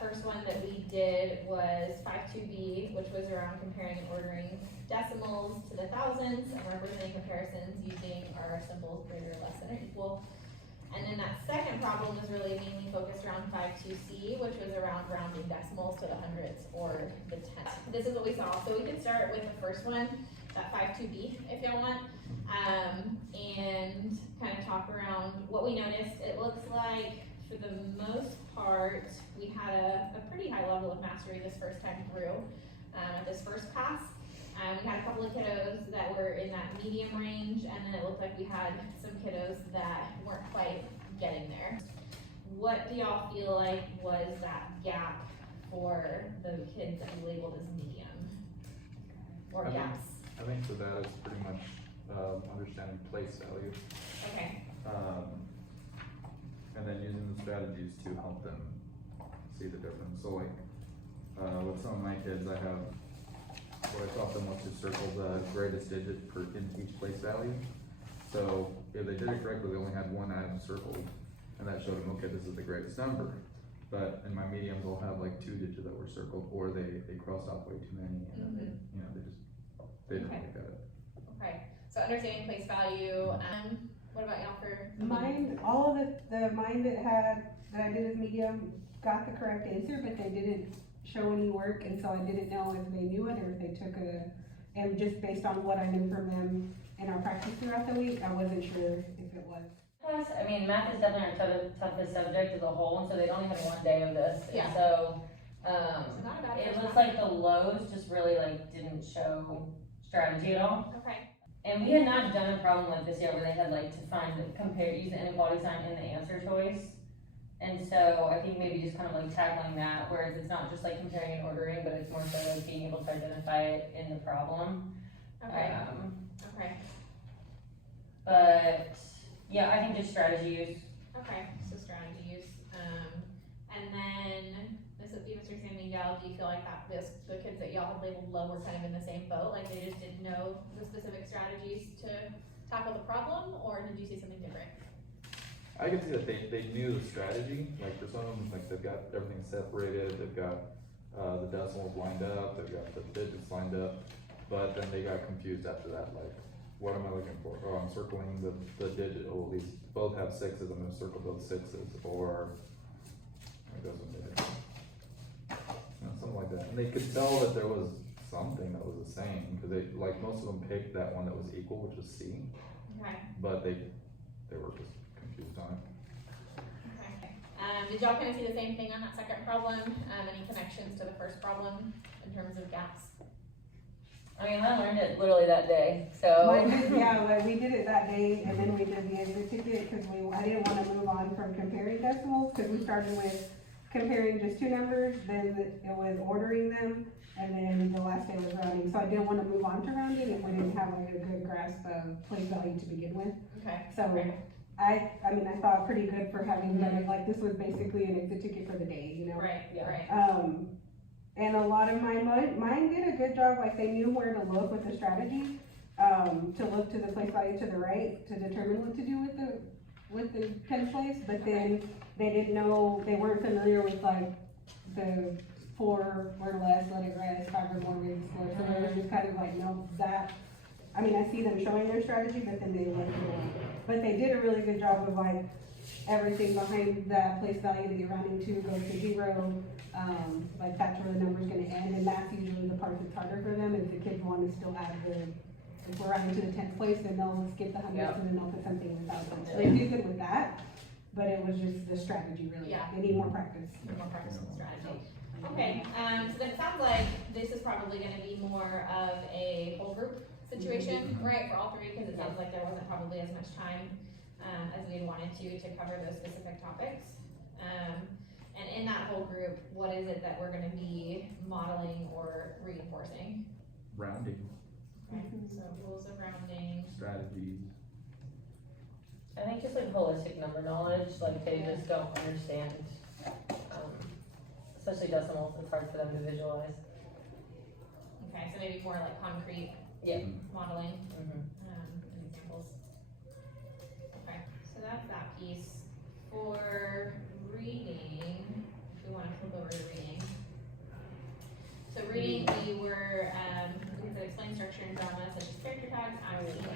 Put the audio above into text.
first one that we did was 5.2b, which was around comparing and ordering decimals to the thousands and representing comparisons using our symbols greater, less than, or equal. And then that second problem was really mainly focused around 5.2c, which was around rounding decimals to the hundredths or the tenths. This is what we saw. So we can start with the first one, that 5.2b, if y'all want, and kind of talk around what we noticed. It looks like, for the most part, we had a pretty high level of mastery this first time through, at this first pass. We had a couple of kiddos that were in that medium range, and then it looked like we had some kiddos that weren't quite getting there. What do y'all feel like was that gap for the kids that we labeled as medium, or gaps? I think for that it's pretty much understanding place value. Okay. And then using the strategies to help them see the difference. So like, with some of my kids, I have, what I taught them was to circle the greatest digit per in each place value. So if they did it correctly, they only had one item circled, and that showed them, okay, this is the greatest number. But in my mediums, I'll have like 2 digits that were circled, or they crossed off way too many, and then they didn't look at it. Okay, so understanding place value. What about y'all for? Mine, all of mine that I did as medium got the correct answer, but they didn't show any work, and so I didn't know if they knew it or if they took and just based on what I knew from them in our practice throughout the week, I wasn't sure if it was. I mean, math is definitely our toughest subject as a whole, and so they'd only had one day of this. Yeah. And so, not a bad it first looks half. like the lows just really like didn't show strategy at all. Okay. And we had not done a problem like this yet where they had like to use the inequality sign in the answer choice. And so I think maybe just kind of like tackling that, whereas it's not just like comparing and ordering, but it's more so like being able to identify it in the problem. Okay. Okay. But yeah, I think just strategy use. Okay, so strategy use. And then Mr. Sammy, y'all, do you feel like that the kids that y'all had labeled low were kind of in the same boat? Like they just didn't know the specific strategies to tackle the problem, or did you see something different? I could see that they knew the strategy. Like for some of them, like they've got everything separated, they've got the decimals lined up, they've got the digits lined up, but then they got confused after that. Like, what am I looking for? Oh, I'm circling the digit. Oh, these both have 6s. I'm going to circle both 6s, or it doesn't matter. Something like that. And they could tell that there was something that was the same, because they, like, most of them picked that one that was equal, which was C. Okay. But they were just confused on it. Okay. Did y'all kind of see the same thing on that second problem? Any connections to the first problem in terms of gaps? I mean, I learned it literally that day, so. Like we did it that day, and then we did the exit ticket, because I didn't want to move on from comparing decimals, because we started with comparing just 2 numbers, then it was ordering them, and then the last day was rounding. So I didn't want to move on to rounding if we didn't have like a good grasp of place value to begin with. Okay. So I mean, I thought pretty good for having done it, like this was basically an exit ticket for the day, you know? Right, Yeah. Right. And a lot of mine did a good job, like they knew where to look with the strategy, to look to the place value to the right to determine what to do with the 10th place, but then they didn't know, they weren't familiar with like the 4 or less, let it rest, 5 or more maybe slow, so they were just kind of like, no, that, I mean, I see them showing their strategy, but then they let it go. But they did a really good job of like, everything behind that place value that you're rounding to goes to 0, like that's where the number's gonna end, and that's usually the part that's harder for them, is the kids want to still add if we're rounding to the 10th place, then they'll skip the hundreds and then they'll put something in the thousands. So they do good with that, but it was just the strategy really. Yeah. They need more practice. More practice with strategy. Okay, so then it sounds like this is probably gonna be more of a whole group situation, right, for all 3, because it sounds like there wasn't probably as much time as we had wanted to cover those specific topics. And in that whole group, what is it that we're gonna be modeling or reinforcing? Rounding. Okay, so rules of rounding. Strategies. I think just like holistic number knowledge, like they just don't understand, especially decimals, it's hard for them to visualize. Okay, so maybe more like concrete modeling. Examples. Okay, so that's that piece. For reading, if we want to flip over to reading. structure and drama such as character tags, hourly